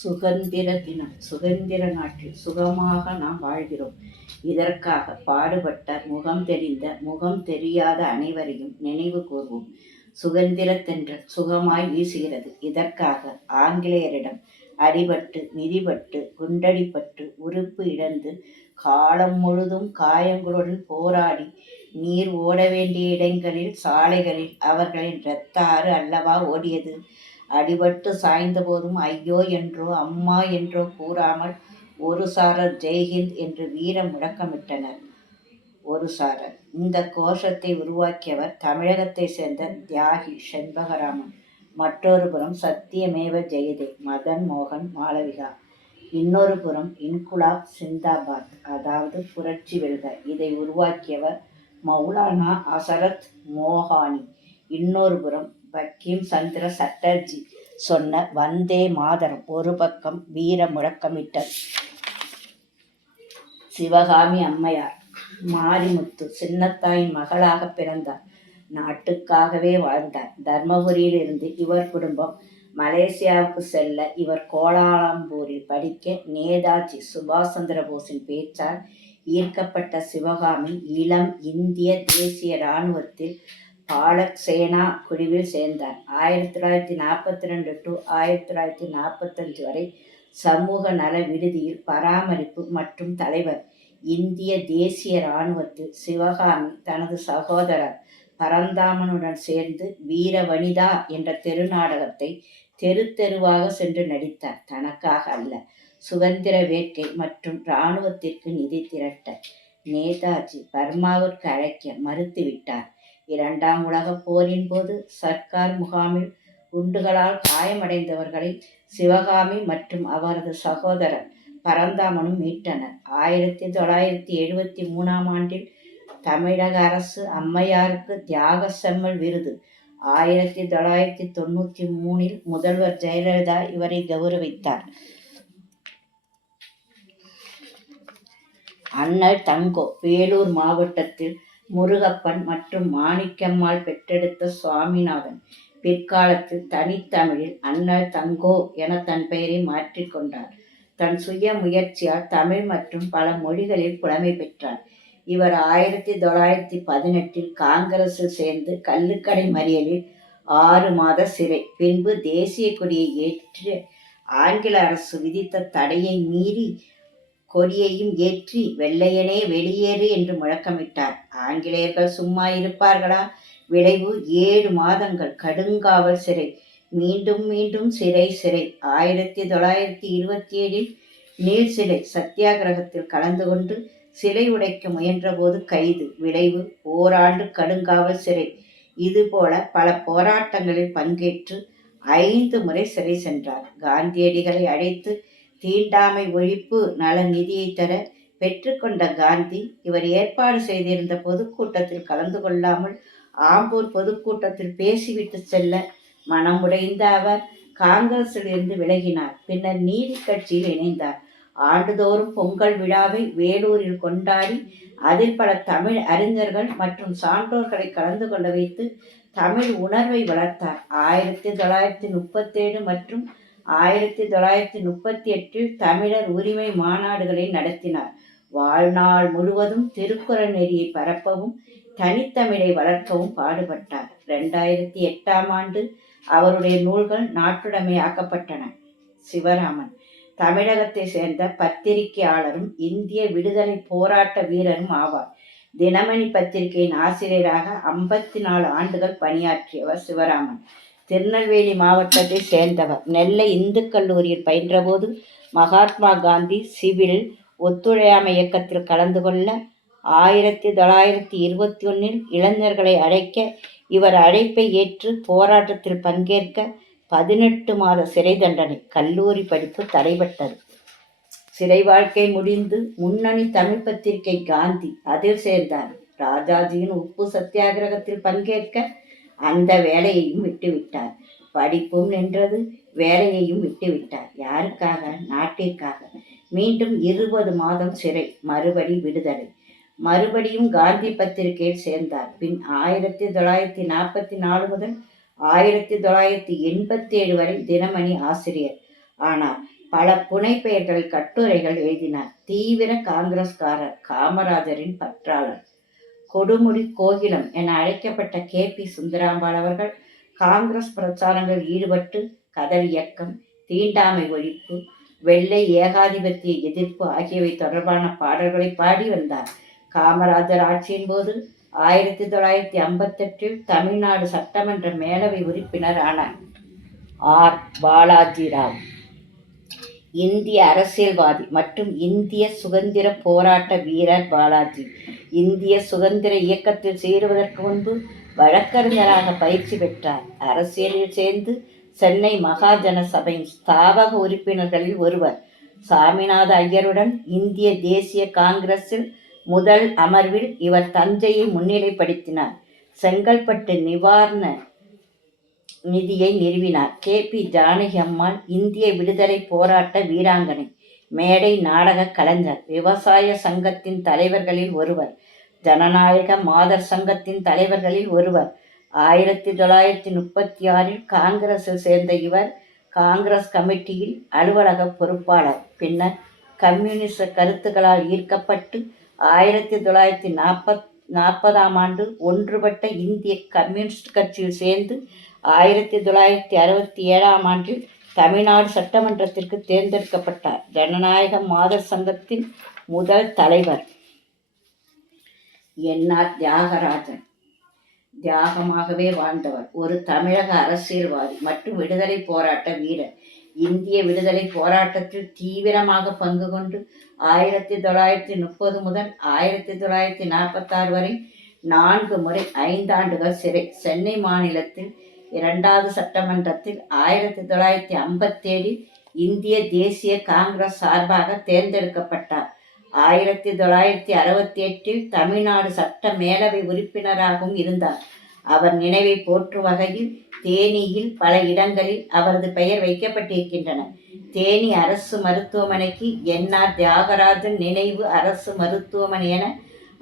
சுதந்திர தினம். சுதந்திர நாட்டில் சுகமாக நாம் வாழ்கிறோம். இதற்காக பாடுபட்ட முகம் தெரிந்த முகம் தெரியாத அனைவரையும் நினைவு கூர்வோம். சுதந்திரத்தென்றல் சுகமாய் வீசுகிறது. இதற்காக ஆங்கிலேயரிடம் அடிபட்டு மிதிபட்டு குண்டடிப்பட்டு உறுப்பு இழந்து காலம் முழுதும் காயங்களுடன் போராடி நீர் ஓட வேண்டிய இடங்களில் சாலைகளில் அவர்களின் இரத்த ஆறு அல்லவா ஓடியது. அடிபட்டு சாய்ந்த போதும் ஐயோ என்றோ அம்மா என்றோ கூறாமல் ஒரு சாரர் ஜெய்ஹிந்த் என்று வீர முழக்கமிட்டனர். ஒரு சாரர். இந்த கோஷத்தை உருவாக்கியவர் தமிழகத்தை சேர்ந்த தியாகி செண்பகராமன். மற்றொரு புறம் சத்தியமேவ ஜெயதே மதன் மோகன் மாளவிகா. இன்னொரு புறம் இன்குலாப் சிந்தாபாத், அதாவது புரட்சி வெல்க. இதை உருவாக்கியவர் மௌலானா அசரத் மோகானி. இன்னொரு புறம் பக்கிம் சந்திர சட்டர்ஜி சொன்ன வந்தே மாதரம். ஒரு பக்கம் வீர முழக்கமிட்ட சிவகாமி அம்மையார். மாரிமுத்து சின்னத்தாயின் மகளாக பிறந்தார். நாட்டுக்காகவே வாழ்ந்தார். தர்மபுரியிலிருந்து இவர் குடும்பம் மலேசியாவுக்கு செல்ல இவர் கோலாலம்பூரில் படிக்க நேதாஜி சுபாஷ் சந்திர போஸின் பேச்சால் ஈர்க்கப்பட்ட சிவகாமி இளம் இந்திய தேசிய இராணுவத்தில் பாலக் சேனா குழுவில் சேர்ந்தார். 1942 to 1945 வரை சமூக நல விடுதியில் பராமரிப்பு மற்றும் தலைவர். இந்திய தேசிய இராணுவத்தில் சிவகாமி தனது சகோதரர் பரந்தாமனுடன் சேர்ந்து வீரவனிதா என்ற தெரு நாடகத்தை தெரு தெருவாக சென்று நடித்தார். தனக்காக அல்ல, சுதந்திர வேட்கை மற்றும் இராணுவத்திற்கு நிதி திரட்ட. நேதாஜி பர்மாவிற்கு அழைக்க மறுத்துவிட்டார். 2ஆம் உலகப் போரின் போது சர்க்கார் முகாமில் குண்டுகளால் காயமடைந்தவர்களை சிவகாமி மற்றும் அவரது சகோதரர் பரந்தாமனும் மீட்டனர். 1973ஆம் ஆண்டில் தமிழக அரசு அம்மையாருக்கு தியாக செம்மல் விருது. 1993இல் முதல்வர் ஜெயலலிதா இவரை கௌரவித்தார். அண்ணல் தங்கோ வேலூர் மாவட்டத்தில் முருகப்பன் மற்றும் மாணிக்கம்மாள் பெற்றெடுத்த சுவாமிநாதன் பிற்காலத்தில் தனித்தமிழில் அண்ணல் தங்கோ என தன் பெயரை மாற்றிக்கொண்டார். தன் சுய முயற்சியால் தமிழ் மற்றும் பல மொழிகளில் புலமை பெற்றார். இவர் 1918இல் காங்கிரஸில் சேர்ந்து கள்ளுக்கடை மறியலில் 6 மாத சிறை. பின்பு தேசிய கொடியை ஏற்று ஆங்கில அரசு விதித்த தடையை மீறி கொடியையும் ஏற்றி வெள்ளையனே வெளியேறு என்று முழக்கமிட்டார். ஆங்கிலேயர்கள் சும்மா இருப்பார்களா? விளைவு 7 மாதங்கள் கடுங்காவல் சிறை. மீண்டும் மீண்டும் சிறை. 1927இல் நீல் சிலை சத்தியாகிரகத்தில் கலந்து கொண்டு சிலை உடைக்க முயன்றபோது கைது. விளைவு ஓராண்டு கடுங்காவல் சிறை. இதுபோல பல போராட்டங்களில் பங்கேற்று 5 முறை சிறை சென்றார். காந்தியடிகளை அழைத்து தீண்டாமை ஒழிப்பு நல நிதியை தர பெற்றுக்கொண்ட காந்தி இவர் ஏற்பாடு செய்திருந்த பொதுக்கூட்டத்தில் கலந்து கொள்ளாமல் ஆம்பூர் பொதுக்கூட்டத்தில் பேசிவிட்டு செல்ல மனமுடைந்த அவர் காங்கிரஸில் இருந்து விலகினார். பின்னர் நீதி கட்சியில் இணைந்தார். ஆண்டுதோறும் பொங்கல் விழாவை வேலூரில் கொண்டாடி அதில் பல தமிழ் அறிஞர்கள் மற்றும் சான்றோர்களை கலந்து கொள்ள வைத்து தமிழ் உணர்வை வளர்த்தார். 1937 மற்றும் 1938இல் தமிழர் உரிமை மாநாடுகளை நடத்தினார். வாழ்நாள் முழுவதும் திருக்குறள் நெறியை பரப்பவும் தனித்தமிழை வளர்க்கவும் பாடுபட்டார். 2008ஆம் ஆண்டு அவருடைய நூல்கள் நாட்டுடைமையாக்கப்பட்டன. சிவராமன் தமிழகத்தை சேர்ந்த பத்திரிகையாளரும் இந்திய விடுதலை போராட்ட வீரரும் ஆவார். தினமணி பத்திரிகையின் ஆசிரியராக 54 ஆண்டுகள் பணியாற்றியவர் சிவராமன். திருநெல்வேலி மாவட்டத்தை சேர்ந்தவர். நெல்லை இந்து கல்லூரியில் பயின்றபோது மகாத்மா காந்தி சிவில் ஒத்துழையாமை இயக்கத்தில் கலந்து கொள்ள 1921இல் இளைஞர்களை அழைக்க இவர் அழைப்பை ஏற்று போராட்டத்தில் பங்கேற்க 18 மாத சிறை தண்டனை. கல்லூரி படிப்பு தடைபட்டது. சிறை வாழ்க்கை முடிந்து முன்னணி தமிழ் பத்திரிகை காந்தி அதில் சேர்ந்தார். ராஜாஜியின் உப்பு சத்தியாகிரகத்தில் பங்கேற்க அந்த வேலையையும் விட்டுவிட்டார். படிப்பும் நின்றது, வேலையையும் விட்டுவிட்டார். யாருக்காக? நாட்டிற்காக. மீண்டும் 20 மாதம் சிறை. மறுபடி விடுதலை. மறுபடியும் காந்தி பத்திரிகையில் சேர்ந்தார். பின் 1944 முதல் 1987 வரை தினமணி ஆசிரியர். ஆனால் பல புனைப்பெயர்கள் கட்டுரைகள் எழுதினார். தீவிர காங்கிரஸ்காரர், காமராஜரின் பற்றாளர். கொடுமுடி கோகிலம் என அழைக்கப்பட்ட கே.பி. சுந்தராம்பாள் அவர்கள் காங்கிரஸ் பிரச்சாரங்களில் ஈடுபட்டு கதர் இயக்கம், தீண்டாமை ஒழிப்பு, வெள்ளை ஏகாதிபத்திய எதிர்ப்பு ஆகியவை தொடர்பான பாடல்களை பாடி வந்தார். காமராஜர் ஆட்சியின் போது 1958 தமிழ்நாடு சட்டமன்ற மேலவை உறுப்பினர் ஆனார். ஆர். பாலாஜி ராவ் இந்திய அரசியல்வாதி மற்றும் இந்திய சுதந்திர போராட்ட வீரர். பாலாஜி இந்திய சுதந்திர இயக்கத்தில் சேருவதற்கு முன்பு வழக்கறிஞராக பயிற்சி பெற்றார். அரசியலில் சேர்ந்து சென்னை மகாஜன சபையின் ஸ்தாபக உறுப்பினர்களில் ஒருவர். சாமிநாத ஐயருடன் இந்திய தேசிய காங்கிரஸில் முதல் அமர்வில் இவர் தஞ்சையை முன்னிலைப்படுத்தினார். செங்கல்பட்டு நிவாரண நிதியை நிறுவினார். கே.பி. ஜானகி அம்மாள் இந்திய விடுதலை போராட்ட வீராங்கனை, மேடை நாடக கலைஞர், விவசாய சங்கத்தின் தலைவர்களில் ஒருவர், ஜனநாயக மாதர் சங்கத்தின் தலைவர்களில் ஒருவர். 1936 காங்கிரஸில் சேர்ந்த இவர் காங்கிரஸ் கமிட்டியில் அலுவலக பொறுப்பாளர். பின்னர் கம்யூனிச கருத்துக்களால் ஈர்க்கப்பட்டு 1940 ஒன்றுபட்ட இந்திய கம்யூனிஸ்ட் கட்சியில் சேர்ந்து 1967 தமிழ்நாடு சட்டமன்றத்திற்கு தேர்ந்தெடுக்கப்பட்டார். ஜனநாயக மாதர் சங்கத்தின் முதல் தலைவர். என்.ஆர். தியாகராஜன் தியாகமாகவே வாழ்ந்தவர். ஒரு தமிழக அரசியல்வாதி மற்றும் விடுதலை போராட்ட வீரர். இந்திய விடுதலை போராட்டத்தில் தீவிரமாக பங்கு கொண்டு 1930 முதல் 1946 வரை 4 முறை 5 ஆண்டுகள் சிறை. சென்னை மாநிலத்தில் 2வது சட்டமன்றத்தில் 1957 இந்திய தேசிய காங்கிரஸ் சார்பாக தேர்ந்தெடுக்கப்பட்டார். 1968 தமிழ்நாடு சட்ட மேலவை உறுப்பினராகவும் இருந்தார். அவர் நினைவை போற்றும் வகையில் தேனியில் பல இடங்களில் அவரது பெயர் வைக்கப்பட்டிருக்கின்றன. தேனி அரசு மருத்துவமனைக்கு என்.ஆர். தியாகராஜன் நினைவு அரசு மருத்துவமனை என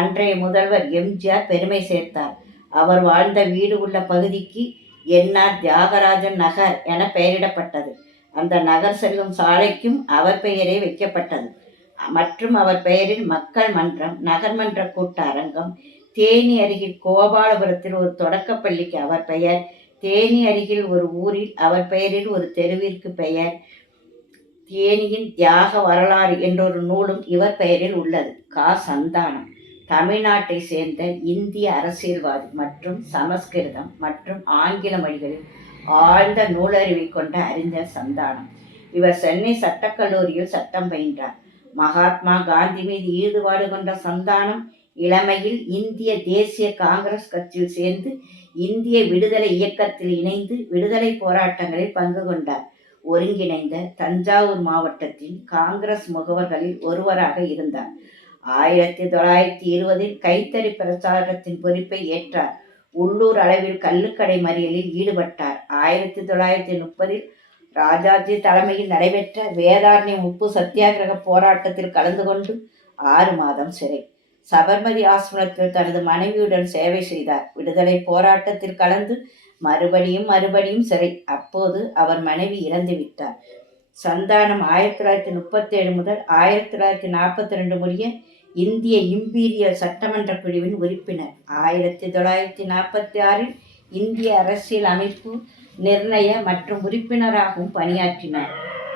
அன்றைய முதல்வர் எம்.ஜி.ஆர். பெருமை சேர்த்தார். அவர் வாழ்ந்த வீடு உள்ள பகுதிக்கு என்.ஆர். தியாகராஜன் நகர் என பெயரிடப்பட்டது. அந்த நகர் செல்லும் சாலைக்கும் அவர் பெயரே வைக்கப்பட்டது. மற்றும் அவர் பெயரில் மக்கள் மன்றம், நகர்மன்ற கூட்ட அரங்கம், தேனி அருகில் கோபாலபுரத்தில் ஒரு தொடக்கப்பள்ளிக்கு அவர் பெயர், தேனி அருகில் ஒரு ஊரில் அவர் பெயரில் ஒரு தெருவிற்கு பெயர், தேனியின் தியாக வரலாறு என்றொரு நூலும் இவர் பெயரில் உள்ளது. சந்தானம் தமிழ்நாட்டை சேர்ந்த இந்திய அரசியல்வாதி மற்றும் சமஸ்கிருதம் மற்றும் ஆங்கில மொழிகளில் ஆழ்ந்த நூலறிவை கொண்ட அறிஞர் சந்தானம். இவர் சென்னை சட்டக்கல்லூரியில் சட்டம் பயின்றார். மகாத்மா காந்தி மீது ஈடுபாடு கொண்ட சந்தானம் இளமையில் இந்திய தேசிய காங்கிரஸ் கட்சியில் சேர்ந்து இந்திய விடுதலை இயக்கத்தில் இணைந்து விடுதலை போராட்டங்களில் பங்கு கொண்டார். ஒருங்கிணைந்த தஞ்சாவூர் மாவட்டத்தின் காங்கிரஸ் முகவர்களில் ஒருவராக இருந்தார். 1920 கைத்தறி பிரச்சாரத்தின் பொறுப்பை ஏற்றார். உள்ளூர் அளவில் கள்ளுக்கடை மறியலில் ஈடுபட்டார். 1930 ராஜாஜி தலைமையில் நடைபெற்ற வேதாரண்யம் உப்பு சத்தியாகிரக போராட்டத்தில் கலந்து கொண்டு 6 மாதம் சிறை. சபர்மதி ஆசிரமத்தில் தனது மனைவியுடன் சேவை செய்தார். விடுதலை போராட்டத்தில் கலந்து மறுபடியும் சிறை. அப்போது அவர் மனைவி இறந்துவிட்டார். சந்தானம் 1937 முதல் 1942 முடிய இந்திய இம்பீரியல் சட்டமன்ற குழுவின் உறுப்பினர். 1946 இந்திய அரசியல் அமைப்பு நிர்ணய மற்றும் உறுப்பினராகவும் பணியாற்றினார்.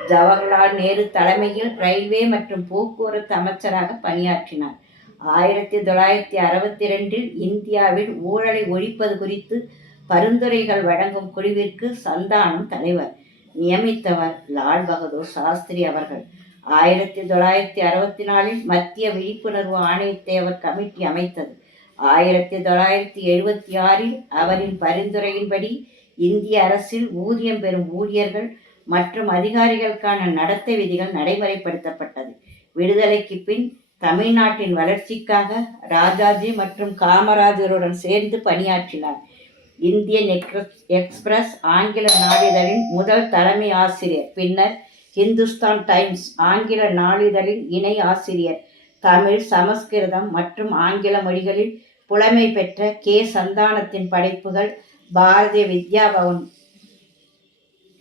ஜவஹர்லால் நேரு தலைமையில் ரயில்வே மற்றும் போக்குவரத்து அமைச்சராக பணியாற்றினார். 1962 இந்தியாவில் ஊழலை ஒழிப்பது குறித்து பரிந்துரைகள் வழங்கும் குழுவிற்கு சந்தானம் தலைவர். நியமித்தவர் லால் பகதூர் சாஸ்திரி அவர்கள். 1964 மத்திய விழிப்புணர்வு ஆணையத்தை அவர் கமிட்டி அமைத்தது. 1976 அவரின் பரிந்துரையின்படி இந்திய அரசில் ஊதியம் பெறும் ஊழியர்கள் மற்றும் அதிகாரிகளுக்கான நடத்தை விதிகள் நடைமுறைப்படுத்தப்பட்டது. விடுதலைக்கு பின் தமிழ்நாட்டின் வளர்ச்சிக்காக ராஜாஜி மற்றும் காமராஜருடன் சேர்ந்து பணியாற்றினார். இந்தியன் எக்ஸ்பிரஸ் ஆங்கில நாளிதழின் முதல் தலைமை ஆசிரியர். பின்னர் ஹிந்துஸ்தான் டைம்ஸ் ஆங்கில நாளிதழின் இணை ஆசிரியர். தமிழ், சமஸ்கிருதம் மற்றும் ஆங்கில மொழிகளில் புலமை பெற்ற சந்தானத்தின் படைப்புகள் பாரதிய வித்யா பவன்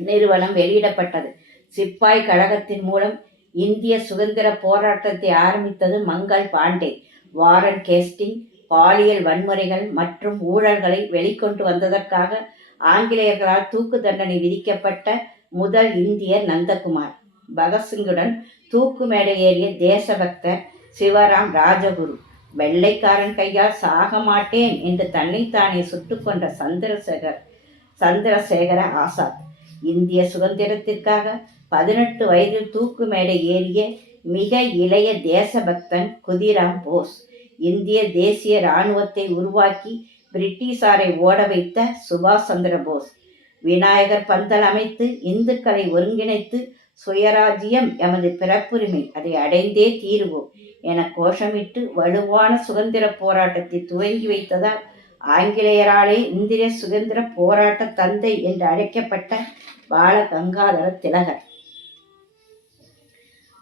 நிறுவனம் வெளியிடப்பட்டது. சிப்பாய் கழகத்தின் மூலம் இந்திய சுதந்திர போராட்டத்தை ஆரம்பித்தது மங்கள் பாண்டே. வாரன் கேஸ்டிங் பாலியல் வன்முறைகள் மற்றும் ஊழல்களை வெளிக்கொண்டு வந்ததற்காக ஆங்கிலேயர்களால் தூக்கு தண்டனை விதிக்கப்பட்ட முதல் இந்தியர் நந்தகுமார். பகத்சிங்குடன் தூக்கு மேடை ஏறிய தேசபக்தர் சிவராம் ராஜகுரு. வெள்ளைக்காரன் கையால் சாக மாட்டேன் என்று தன்னைத்தானே சுட்டுக்கொண்ட சந்திரசேகர ஆசாத். இந்திய சுதந்திரத்திற்காக 18 வயதில் தூக்கு மேடை ஏறிய மிக இளைய தேசபக்தன் குதிராம் போஸ். இந்திய தேசிய இராணுவத்தை உருவாக்கி பிரிட்டிஷாரை ஓட வைத்த சுபாஷ் சந்திர போஸ். விநாயகர் பந்தல் அமைத்து இந்துக்களை ஒருங்கிணைத்து சுயராஜ்யம் எமது பிறப்புரிமை, அதை அடைந்தே தீருவோம் என கோஷமிட்டு வலுவான சுதந்திர போராட்டத்தை துவங்கி வைத்ததால் ஆங்கிலேயராலே இந்திய சுதந்திர போராட்ட தந்தை என்று அழைக்கப்பட்ட பால கங்காதர திலகர்.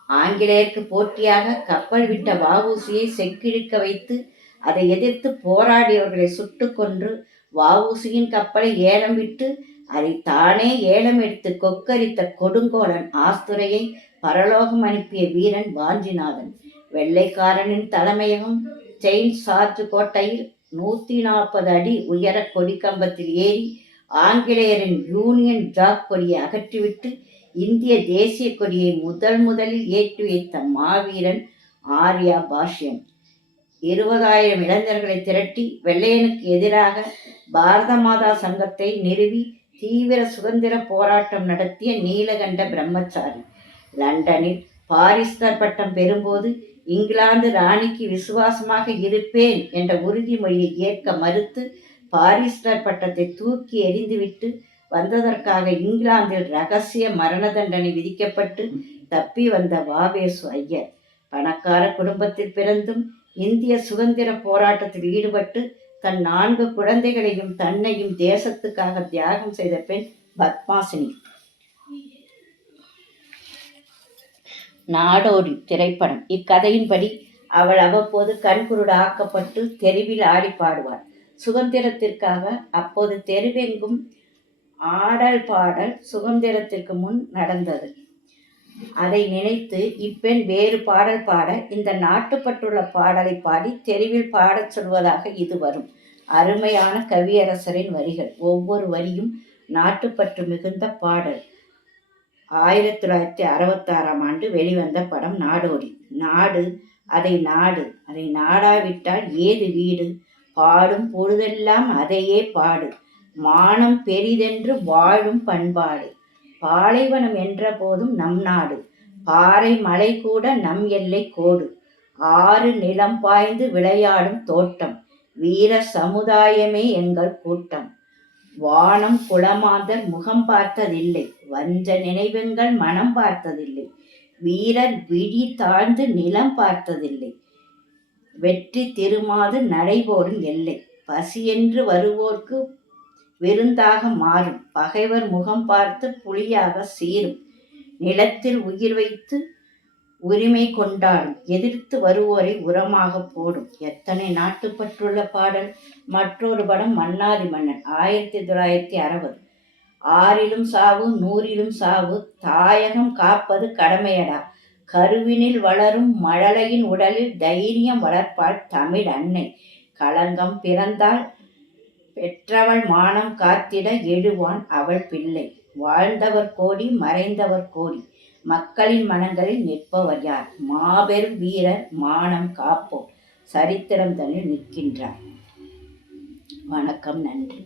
ஆங்கிலேயருக்கு போட்டியாக கப்பல் விட்ட வ.உ.சி.யை செக்கிழுக்க வைத்து அதை எதிர்த்து போராடியவர்களை சுட்டு கொன்று வ.உ.சி.யின் கப்பலை ஏலம் விட்டு அதை தானே ஏலம் எடுத்து கொக்கரித்த கொடுங்கோலன் ஆஸ்துரையை பரலோகம் அனுப்பிய வீரன் வாஞ்சிநாதன். வெள்ளைக்காரனின் தலைமையகம் செயின்ட் சார்ஜ் கோட்டையில் 140 அடி உயர கொடிக்கம்பத்தில் ஏறி ஆங்கிலேயரின் யூனியன் ஜாக் கொடியை அகற்றிவிட்டு இந்திய தேசிய கொடியை முதலில் ஏற்றி வைத்த மாவீரன் ஆர்யா பாஷ்யம். 20,000 இளைஞர்களை திரட்டி வெள்ளையனுக்கு எதிராக பாரத மாதா சங்கத்தை நிறுவி தீவிர சுதந்திர போராட்டம் நடத்திய நீலகண்ட பிரம்மச்சாரி. லண்டனில் பாரிஸ்டர் பட்டம் பெறும்போது இங்கிலாந்து ராணிக்கு விசுவாசமாக இருப்பேன் என்ற உறுதிமொழியை ஏற்க மறுத்து பாரிஸ்டர் பட்டத்தை தூக்கி எறிந்துவிட்டு வந்ததற்காக இங்கிலாந்தில் இரகசிய மரண தண்டனை விதிக்கப்பட்டு தப்பி வந்த வ.வே.சு. ஐயர். பணக்கார குடும்பத்தில் பிறந்தும் இந்திய சுதந்திர போராட்டத்தில் ஈடுபட்டு தன் 4 குழந்தைகளையும் தன்னையும் தேசத்துக்காக தியாகம் செய்த பெண் பத்மாசினி. நாடோடி திரைப்படம். இக்கதையின்படி அவள் அவ்வப்போது கண்குருடு ஆக்கப்பட்டு தெருவில் ஆடி பாடுவாள். சுதந்திரத்திற்காக அப்போது தெருவெங்கும் ஆடல் பாடல் சுதந்திரத்திற்கு முன் நடந்தது. அதை நினைத்து இப்பெண் வேறு பாடல் பாட இந்த நாட்டுப்பற்றுள்ள பாடலை பாடி தெருவில் பாடச் சொல்வதாக இது வரும். அருமையான கவியரசரின் வரிகள். ஒவ்வொரு வரியும் நாட்டுப்பற்று மிகுந்த பாடல். 1966ஆம் ஆண்டு வெளிவந்த படம் நாடோடி. நாடு அதை நாடாவிட்டால் ஏது வீடு, பாடும் பொழுதெல்லாம் அதையே பாடு, மானம் பெரிதென்று வாழும் பண்பாடு, பாலைவனம் என்ற போதும் நம் நாடு, பாறை மலை கூட நம் எல்லை கோடு, ஆறு நிலம் பாய்ந்து விளையாடும் தோட்டம், வீர சமுதாயமே எங்கள் கூட்டம், வானம் குளமாந்தர் முகம் பார்த்ததில்லை, வஞ்ச நினைவுங்கள் மனம் பார்த்ததில்லை, வீரர் விழி தாழ்ந்து நிலம் பார்த்ததில்லை, வெற்றி திருமாது நடைபோடும் எல்லை, பசியென்று வருவோர்க்கு விருந்தாக மாறும், பகைவர் முகம் பார்த்து புலியாக சீரும், நிலத்தில் உயிர் வைத்து உரிமை கொண்டாடும், எதிர்த்து வருவோரை உரமாக போடும். எத்தனை நாட்டுப்பற்றுள்ள பாடல். மற்றொரு படம் மன்னாதி மன்னன். 1960. ஆறிலும் சாவு 100லும் சாவு, தாயகம் காப்பது கடமையடா, கருவினில் வளரும் மழலையின் உடலில் தைரியம் வளர்ப்பாள் தமிழ் அன்னை, களங்கம் பிறந்தால் பெற்றவள் மானம் காத்திட எழுவான் அவள் பிள்ளை, வாழ்ந்தவர் கோடி மறைந்தவர் கோடி, மக்களின் மனங்களில் நிற்பவர் யார், மாபெரும் வீரர் மானம் காப்போர், சரித்திரம் தன்னில் நிற்கின்றார். வணக்கம், நன்றி.